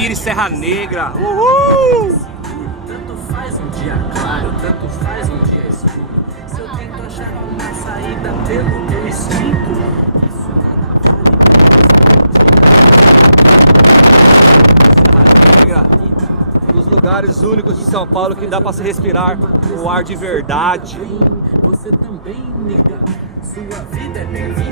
Pires, Serra Negra. Uhul! Tanto faz um dia claro, tanto faz um dia escuro. Se eu tento achar uma saída pelo meu instinto, isso nada vale. Serra Negra, um dos lugares únicos de São Paulo que dá pra se respirar o ar de verdade. Você também, nega. Sua vida é bem-vinda.